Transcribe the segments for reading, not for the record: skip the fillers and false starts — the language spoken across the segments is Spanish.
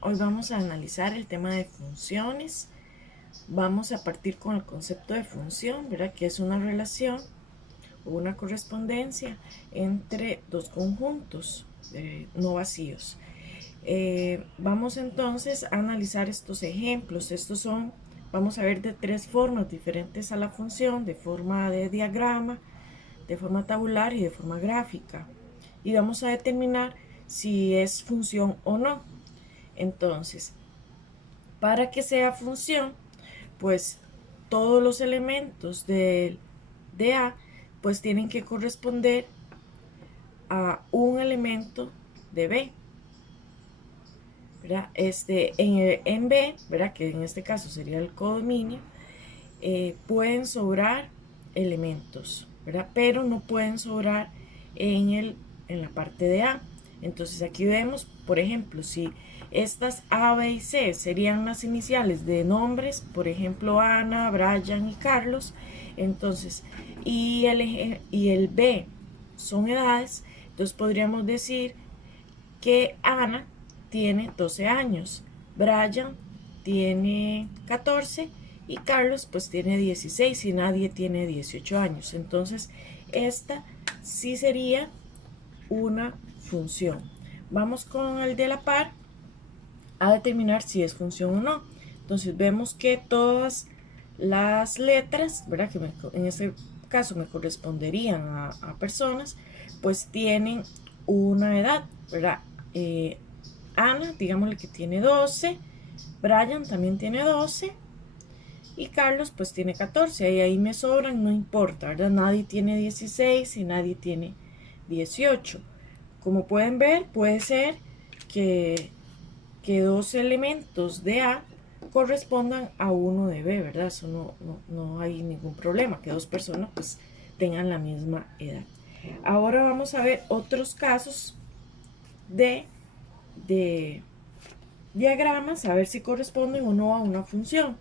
Hoy vamos a analizar el tema de funciones. Vamos a partir con el concepto de función, ¿verdad? Que es una relación o una correspondencia entre dos conjuntos no vacíos. Vamos entonces a analizar estos ejemplos. Vamos a ver de tres formas diferentes a la función: de forma de diagrama, de forma tabular y de forma gráfica. Y vamos a determinar si es función o no. Entonces, para que sea función, pues todos los elementos de A pues tienen que corresponder a un elemento de B, ¿verdad? En B, ¿verdad? Que en este caso sería el codominio, pueden sobrar elementos, ¿verdad? Pero no pueden sobrar en la parte de A. Entonces aquí vemos, por ejemplo, si estas A, B y C serían las iniciales de nombres, por ejemplo, Ana, Brian y Carlos, entonces, y el B son edades, entonces podríamos decir que Ana tiene 12 años, Brian tiene 14 y Carlos pues tiene 16 y nadie tiene 18 años. Entonces esta sí sería una función. Vamos con el de la par a determinar si es función o no. Entonces vemos que todas las letras, ¿verdad? Que en este caso me corresponderían a personas, pues tienen una edad, ¿verdad? Ana, digámosle que tiene 12, Brian también tiene 12 y Carlos pues tiene 14. Y ahí me sobran, no importa, ¿verdad? Nadie tiene 16 y nadie tiene 18. Como pueden ver, puede ser que dos elementos de A correspondan a uno de B, ¿verdad? Eso no hay ningún problema, que dos personas pues tengan la misma edad. Ahora vamos a ver otros casos de diagramas, a ver si corresponden o no a una función.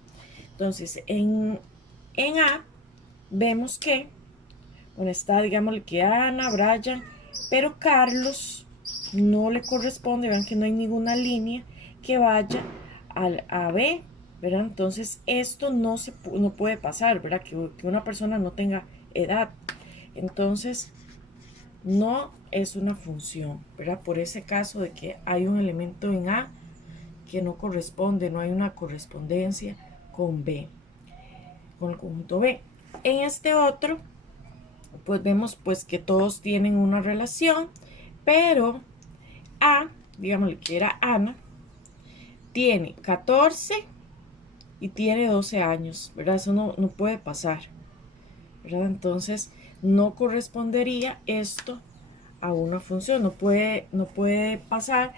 Entonces, en A vemos que, bueno, está, digámosle que Ana, Brian, pero Carlos no le corresponde, vean que no hay ninguna línea que vaya a B, ¿verdad? Entonces, esto no puede pasar, ¿verdad? Que una persona no tenga edad. Entonces, no es una función, ¿verdad? Por ese caso de que hay un elemento en A que no corresponde, no hay una correspondencia con B, con el conjunto B. En este otro, pues vemos pues que todos tienen una relación, pero A, digámosle que era Ana, tiene 14 y tiene 12 años, ¿verdad? Eso no puede pasar, ¿verdad? Entonces no correspondería esto a una función. No puede pasar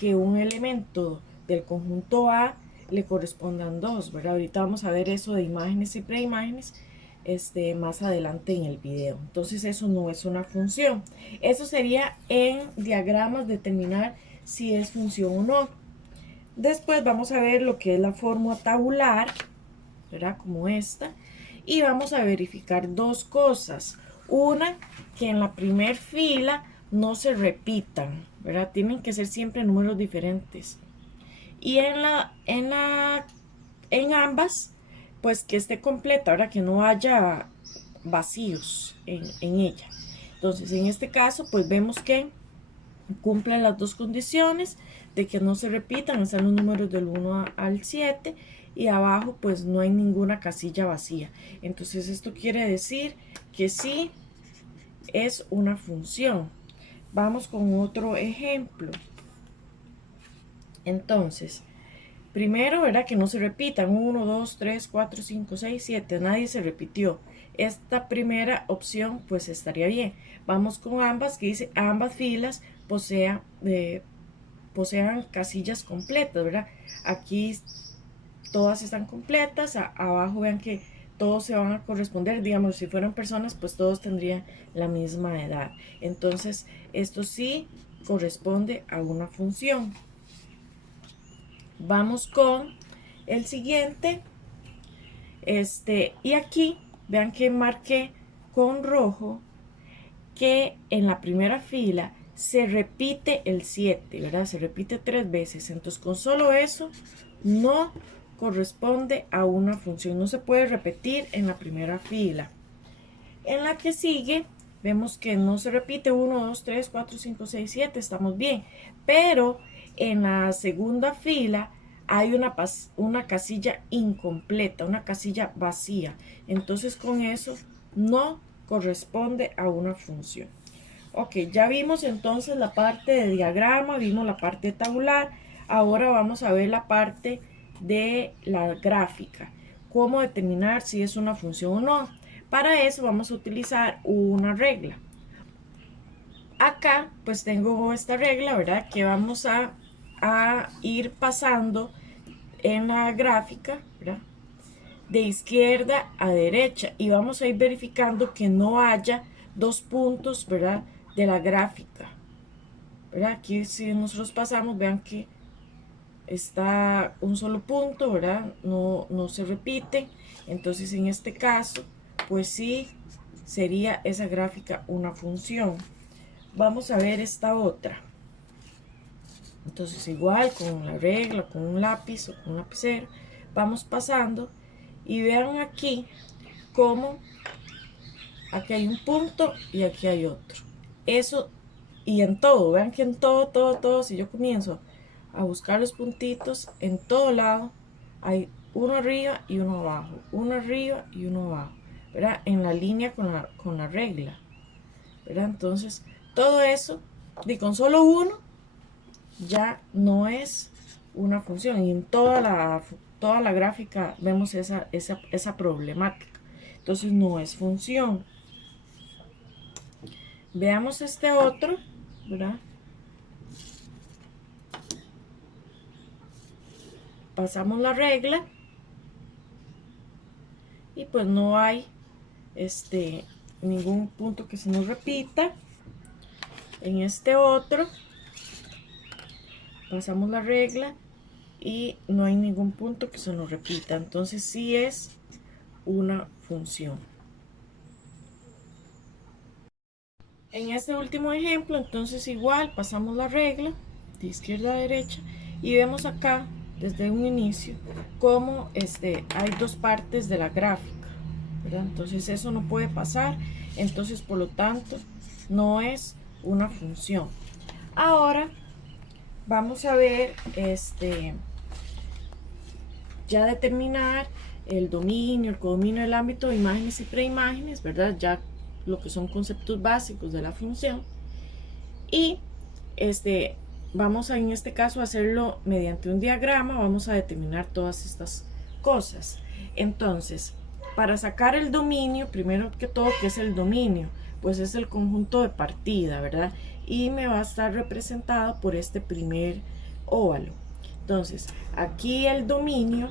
que un elemento del conjunto A le correspondan dos, ¿verdad? Ahorita vamos a ver eso de imágenes y preimágenes más adelante en el video. Entonces eso no es una función. Eso sería en diagramas determinar si es función o no. Después vamos a ver lo que es la forma tabular, ¿verdad? Como esta. Y vamos a verificar dos cosas. Una, que en la primer fila no se repitan, ¿verdad? Tienen que ser siempre números diferentes. Y en ambas, pues que esté completa, ¿verdad? Que no haya vacíos en ella. Entonces, en este caso, pues vemos que cumplen las dos condiciones de que no se repitan, están los números del 1 al 7 y abajo pues no hay ninguna casilla vacía. Entonces esto quiere decir que sí es una función. Vamos con otro ejemplo. Entonces, primero, ¿verdad? Que no se repitan 1, 2, 3, 4, 5, 6, 7. Nadie se repitió. Esta primera opción pues estaría bien. Vamos con ambas, que dice ambas filas posean casillas completas, ¿verdad? Aquí todas están completas. Abajo vean que todos se van a corresponder. Digamos, si fueran personas, pues todos tendrían la misma edad. Entonces, esto sí corresponde a una función. Vamos con el siguiente. Y aquí vean que marqué con rojo que en la primera fila se repite el 7, ¿verdad? Se repite 3 veces. Entonces, con solo eso, no corresponde a una función. No se puede repetir en la primera fila. En la que sigue, vemos que no se repite 1, 2, 3, 4, 5, 6, 7. Estamos bien. Pero en la segunda fila hay una casilla incompleta, una casilla vacía. Entonces, con eso no corresponde a una función. Ok, ya vimos entonces la parte de diagrama, vimos la parte tabular. Ahora vamos a ver la parte de la gráfica. Cómo determinar si es una función o no. Para eso vamos a utilizar una regla. Acá pues tengo esta regla, ¿verdad? Que vamos a ir pasando en la gráfica, ¿verdad? De izquierda a derecha, y vamos a ir verificando que no haya dos puntos, ¿verdad? De la gráfica, ¿verdad? Aquí si nosotros pasamos, vean que está un solo punto, ¿verdad? No se repite. Entonces en este caso, pues sí, sería esa gráfica una función. Vamos a ver esta otra. Entonces igual con la regla, con un lápiz o con un lapicero, vamos pasando y vean aquí cómo aquí hay un punto y aquí hay otro. Eso, y en todo, vean que en todo, si yo comienzo a buscar los puntitos, en todo lado hay uno arriba y uno abajo, uno arriba y uno abajo, ¿verdad? En la línea con la regla, ¿verdad? Entonces, todo eso, y con solo uno, ya no es una función. Y en toda la gráfica vemos esa problemática. Entonces, no es función. Veamos este otro, ¿verdad? Pasamos la regla y pues no hay ningún punto que se nos repita. En este otro pasamos la regla y no hay ningún punto que se nos repita. Entonces sí es una función. En este último ejemplo, entonces igual pasamos la regla de izquierda a derecha y vemos acá desde un inicio cómo hay dos partes de la gráfica, ¿verdad? Entonces eso no puede pasar, entonces por lo tanto no es una función. Ahora vamos a ver ya determinar el dominio, el codominio, el ámbito de imágenes y preimágenes, ¿verdad? Ya lo que son conceptos básicos de la función. Y vamos a, en este caso, a hacerlo mediante un diagrama. Vamos a determinar todas estas cosas. Entonces, para sacar el dominio, primero que todo, ¿qué es el dominio? Pues es el conjunto de partida, ¿verdad? Y me va a estar representado por este primer óvalo. Entonces, aquí el dominio,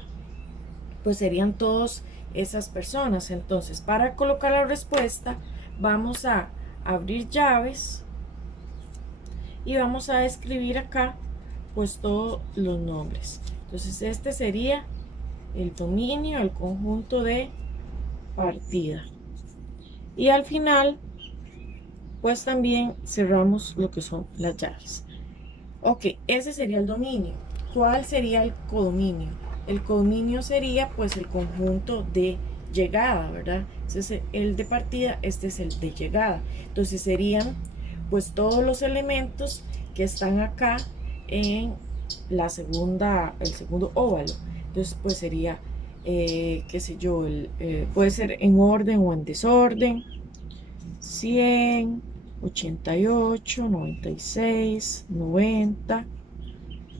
pues serían todas esas personas. Entonces, para colocar la respuesta, vamos a abrir llaves y vamos a escribir acá pues todos los nombres. Entonces este sería el dominio, el conjunto de partida, y al final pues también cerramos lo que son las llaves. Ok, ese sería el dominio. ¿Cuál sería el codominio? El codominio sería pues el conjunto de llegada, ¿verdad? Ese es el de partida, este es el de llegada. Entonces serían pues todos los elementos que están acá en el segundo óvalo. Entonces pues sería, qué sé yo, puede ser en orden o en desorden. 100, 88, 96, 90,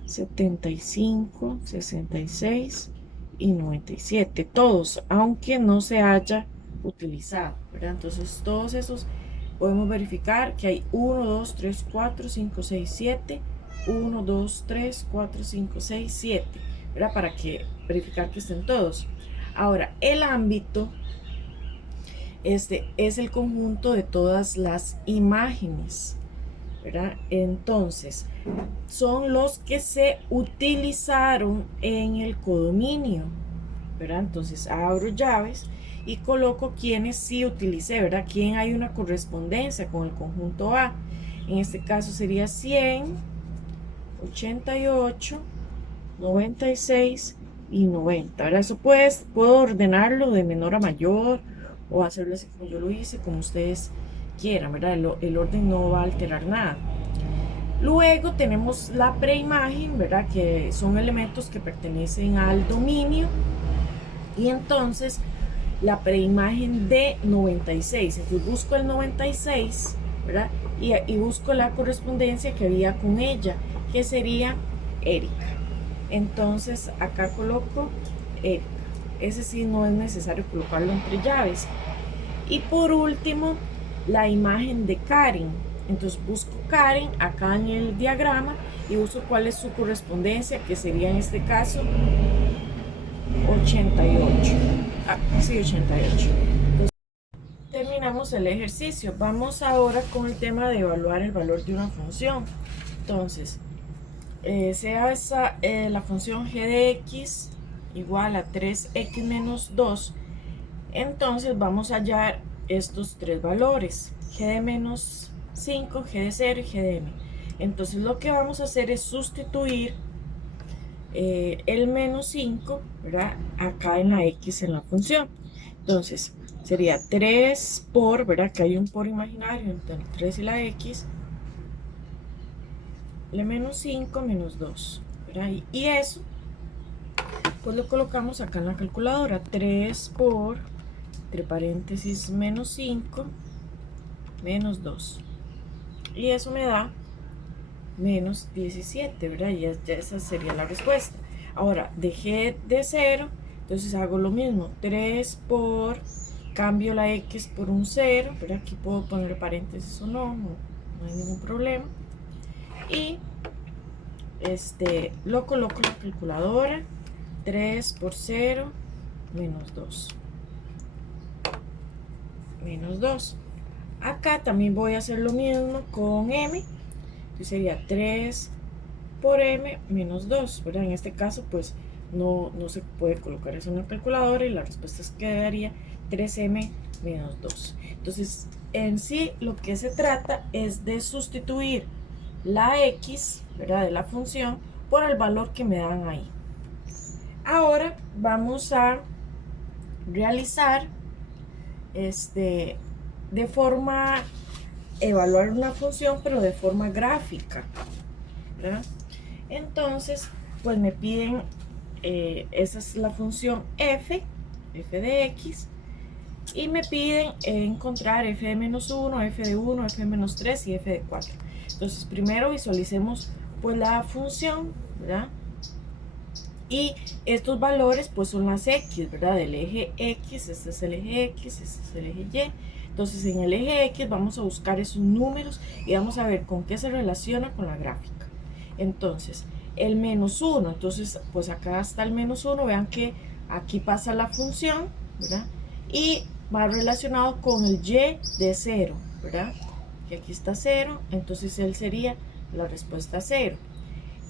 75, 66 y 97. Todos, aunque no se haya utilizado, ¿verdad? Entonces todos esos podemos verificar que hay 1, 2, 3, 4, 5, 6, 7. 1, 2, 3, 4, 5, 6, 7. ¿Verdad? Para que verificar que estén todos. Ahora, el ámbito es el conjunto de todas las imágenes, ¿verdad? Entonces, son los que se utilizaron en el codominio, ¿verdad? Entonces, abro llaves y coloco quienes sí utilicé, ¿verdad? Quién hay una correspondencia con el conjunto A. En este caso sería 100, 88, 96 y 90. Ahora eso puedo ordenarlo de menor a mayor o hacerlo así como yo lo hice, como ustedes quieran, ¿verdad? El orden no va a alterar nada. Luego tenemos la preimagen, ¿verdad? Que son elementos que pertenecen al dominio. Y entonces la preimagen de 96. Entonces busco el 96, ¿verdad? Y busco la correspondencia que había con ella, que sería Erika. Entonces acá coloco Erika. Ese sí no es necesario colocarlo entre llaves. Y por último, la imagen de Karen. Entonces busco Karen acá en el diagrama y busco cuál es su correspondencia, que sería en este caso 88. Sí, 88. Entonces, terminamos el ejercicio. Vamos ahora con el tema de evaluar el valor de una función. Entonces, sea esa, la función g de x igual a 3x menos 2, entonces vamos a hallar estos tres valores, g de menos 5, g de 0 y g de m. Entonces lo que vamos a hacer es sustituir el menos 5, ¿verdad? Acá en la x en la función. Entonces sería 3 por, ¿verdad? Que hay un por imaginario entre el 3 y la x, le menos 5 menos 2, ¿verdad? Y eso pues lo colocamos acá en la calculadora. 3 por, entre paréntesis, menos 5 menos 2, y eso me da menos 17, ¿verdad? Ya esa sería la respuesta. Ahora, dejé de 0, entonces hago lo mismo. 3 por, cambio la x por un 0, pero aquí puedo poner paréntesis o no hay ningún problema. Y lo coloco en la calculadora. 3 por 0, menos 2. Menos 2. Acá también voy a hacer lo mismo con m. Entonces sería 3 por m menos 2, ¿verdad? En este caso pues no se puede colocar eso en la calculadora y la respuesta es que quedaría 3m menos 2. Entonces en sí lo que se trata es de sustituir la x, ¿verdad? De la función por el valor que me dan ahí. Ahora vamos a realizar de forma evaluar una función, pero de forma gráfica, ¿verdad? Entonces pues me piden esa es la función f de x, y me piden encontrar f de menos 1, f de 1, f de menos 3 y f de 4. Entonces primero visualicemos pues la función, ¿verdad? Y estos valores pues son las x, ¿verdad? Del eje x, este es el eje x, este es el eje y. Entonces en el eje x vamos a buscar esos números y vamos a ver con qué se relaciona con la gráfica. Entonces el menos 1, entonces pues acá está el menos 1, vean que aquí pasa la función, ¿verdad? Y va relacionado con el y de 0, ¿verdad? Que aquí está 0, entonces él sería la respuesta 0.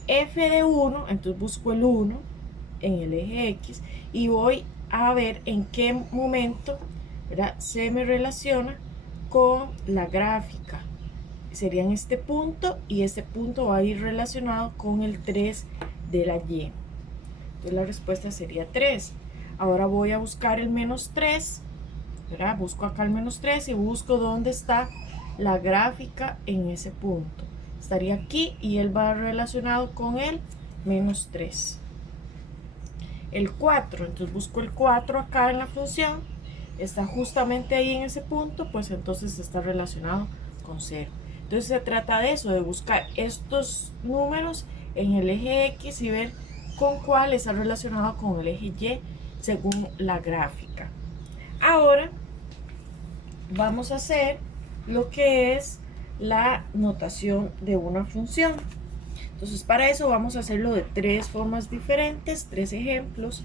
F de 1, entonces busco el 1 en el eje X y voy a ver en qué momento, ¿verdad?, se me relaciona con la gráfica. Sería en este punto, y este punto va a ir relacionado con el 3 de la Y. Entonces la respuesta sería 3. Ahora voy a buscar el menos 3, ¿verdad? Busco acá el menos 3 y busco dónde está la gráfica en ese punto. Estaría aquí y él va relacionado con el menos 3. El 4, entonces busco el 4 acá en la función, está justamente ahí en ese punto, pues entonces está relacionado con 0. Entonces se trata de eso, de buscar estos números en el eje X y ver con cuál está relacionado con el eje Y según la gráfica. Ahora vamos a hacer lo que es la notación de una función. Entonces para eso vamos a hacerlo de tres formas diferentes, tres ejemplos.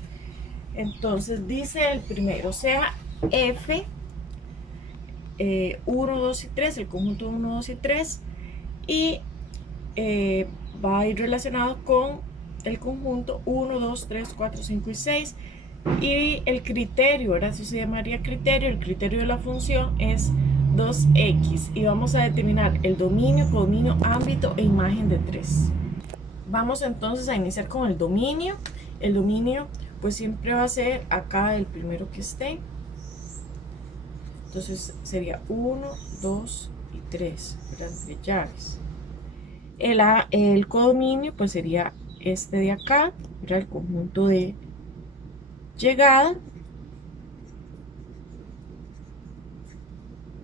Entonces dice el primero, sea f 1, 2 y 3, el conjunto 1, 2 y 3, y va a ir relacionado con el conjunto 1, 2, 3, 4, 5 y 6. Y el criterio, ¿verdad? Eso se llamaría criterio. El criterio de la función es 2x y vamos a determinar el dominio, codominio, ámbito e imagen de 3. Vamos entonces a iniciar con el dominio. El dominio pues siempre va a ser acá el primero que esté. Entonces sería 1, 2 y 3, ¿verdad? Entre llaves. El codominio pues sería este de acá, ¿verdad? El conjunto de llegada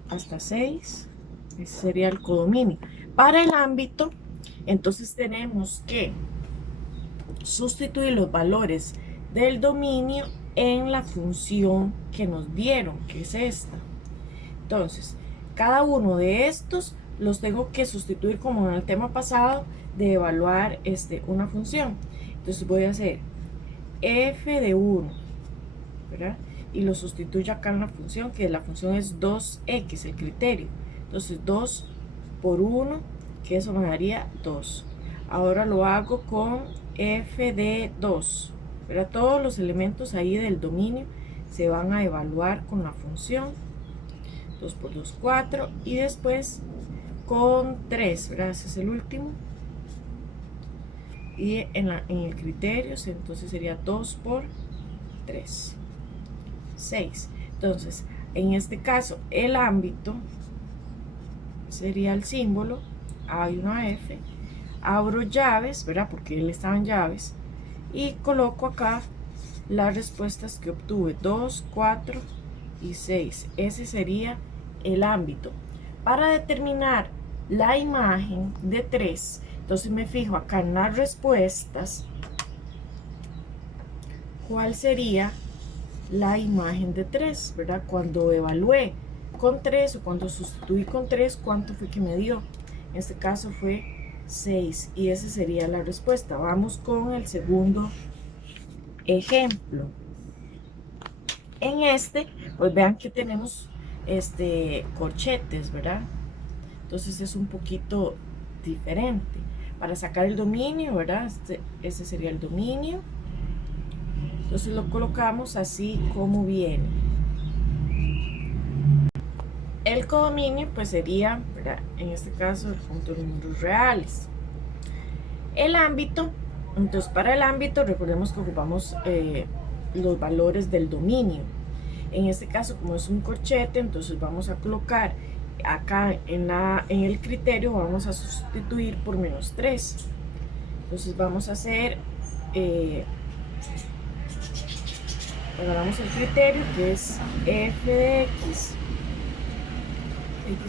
hasta 6. Ese sería el codominio. Para el ámbito, entonces tenemos que sustituir los valores del dominio en la función que nos dieron, que es esta. Entonces, cada uno de estos los tengo que sustituir como en el tema pasado de evaluar una función. Entonces voy a hacer f de 1, ¿verdad? Y lo sustituyo acá en la función, que la función es 2x, el criterio. Entonces 2 por 1, que eso me daría 2. Ahora lo hago con f de 2, ¿verdad? Todos los elementos ahí del dominio se van a evaluar con la función. 2 por 2, 4. Y después con 3, ¿verdad? Ese es el último. Y en el criterio, entonces sería 2 por 3. 6. Entonces, en este caso, el ámbito sería el símbolo. Hay una F. Abro llaves, ¿verdad? Porque él estaba en llaves. Y coloco acá las respuestas que obtuve. 2, 4 y 6. Ese sería el ámbito. Para determinar la imagen de 3, entonces me fijo acá en las respuestas. ¿Cuál sería la imagen de 3, ¿verdad? Cuando evalué con 3 o cuando sustituí con 3, ¿cuánto fue que me dio? En este caso fue 6 y esa sería la respuesta. Vamos con el segundo ejemplo. En este, pues vean que tenemos corchetes, ¿verdad? Entonces es un poquito diferente. Para sacar el dominio, ¿verdad? Ese sería el dominio. Entonces lo colocamos así como viene. El codominio pues sería, ¿verdad? En este caso el conjunto de números reales. El ámbito, entonces para el ámbito recordemos que ocupamos los valores del dominio. En este caso, como es un corchete, entonces vamos a colocar acá en el criterio, vamos a sustituir por menos 3. Entonces vamos a hacer agarramos el criterio que es f de x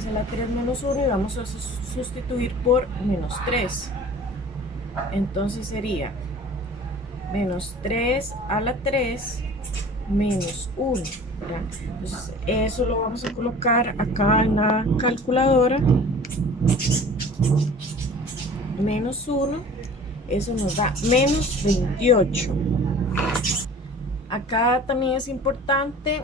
a la 3 menos 1 y vamos a sustituir por menos 3. Entonces sería menos 3 a la 3 menos 1, ¿verdad? Entonces eso lo vamos a colocar acá en la calculadora. Menos 1, eso nos da menos 28. Acá también es importante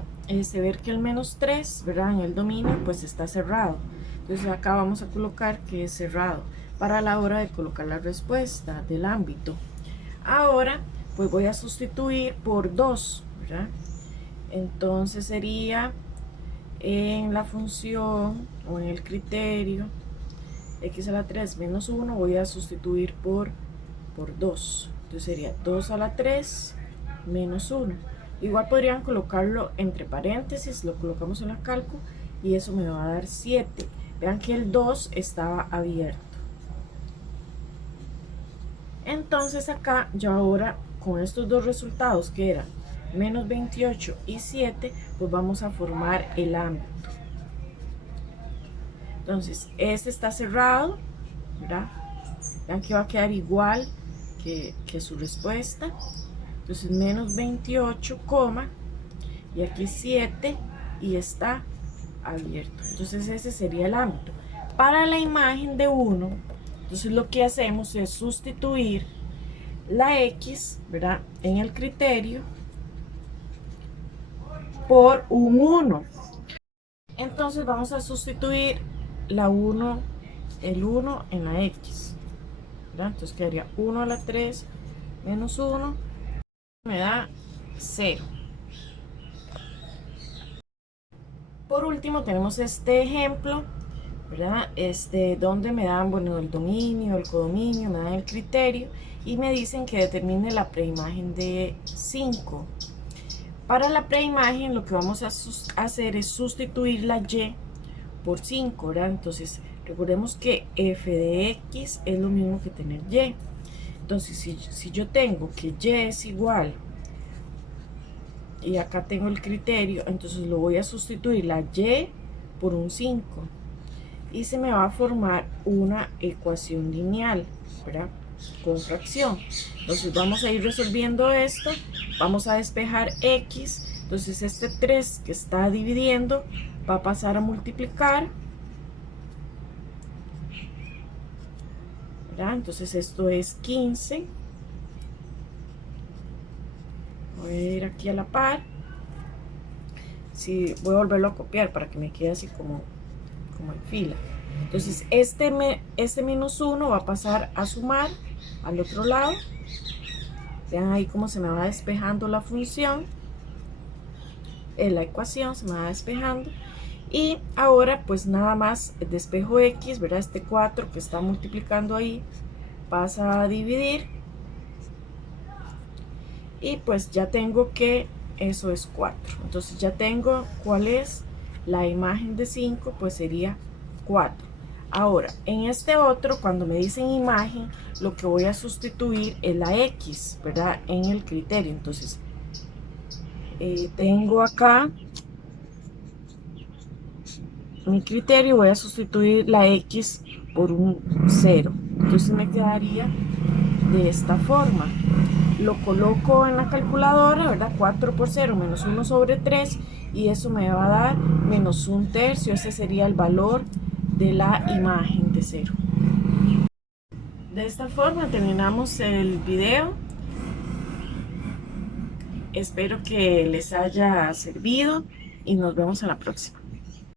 ver que el menos 3, ¿verdad? En el dominio pues está cerrado. Entonces acá vamos a colocar que es cerrado para la hora de colocar la respuesta del ámbito. Ahora pues voy a sustituir por 2, ¿verdad? Entonces sería en la función o en el criterio x a la 3 menos 1 voy a sustituir por 2. Entonces sería 2 a la 3 menos 1. Igual podrían colocarlo entre paréntesis, lo colocamos en la calco y eso me va a dar 7. Vean que el 2 estaba abierto. Entonces acá yo ahora con estos dos resultados que eran menos 28 y 7, pues vamos a formar el ámbito. Entonces este está cerrado, ¿verdad? Vean que va a quedar igual que su respuesta. Entonces menos 28, y aquí 7 y está abierto. Entonces ese sería el ámbito. Para la imagen de 1, entonces lo que hacemos es sustituir la x, ¿verdad? En el criterio por un 1. Entonces vamos a sustituir la 1, el 1 en la x, ¿verdad? Entonces quedaría 1 a la 3 menos 1 me da 0. Por último tenemos este ejemplo, ¿verdad? Donde me dan, bueno, el dominio, el codominio, me dan el criterio y me dicen que determine la preimagen de 5. Para la preimagen lo que vamos a hacer es sustituir la y por 5, ¿verdad? Entonces recordemos que f de x es lo mismo que tener y. Entonces si yo tengo que y es igual, y acá tengo el criterio, entonces lo voy a sustituir la y por un 5 y se me va a formar una ecuación lineal, ¿verdad? Con fracción. Entonces vamos a ir resolviendo esto, vamos a despejar x, entonces este 3 que está dividiendo va a pasar a multiplicar, ¿verdad? Entonces esto es 15. Voy a ir aquí a la par. Sí, voy a volverlo a copiar para que me quede así como en fila. Entonces este menos 1 va a pasar a sumar al otro lado. Vean ahí cómo se me va despejando la función, la ecuación se me va despejando. Y ahora pues nada más despejo x, ¿verdad? Este 4 que está multiplicando ahí pasa a dividir. Y pues ya tengo que eso es 4. Entonces ya tengo cuál es la imagen de 5, pues sería 4. Ahora, en este otro, cuando me dicen imagen, lo que voy a sustituir es la x, ¿verdad? En el criterio. Entonces, tengo acá mi criterio, voy a sustituir la x por un 0. Entonces me quedaría de esta forma. Lo coloco en la calculadora, ¿verdad? 4 por 0 menos 1 sobre 3 y eso me va a dar menos 1/3. Ese sería el valor de la imagen de 0. De esta forma terminamos el video. Espero que les haya servido y nos vemos en la próxima.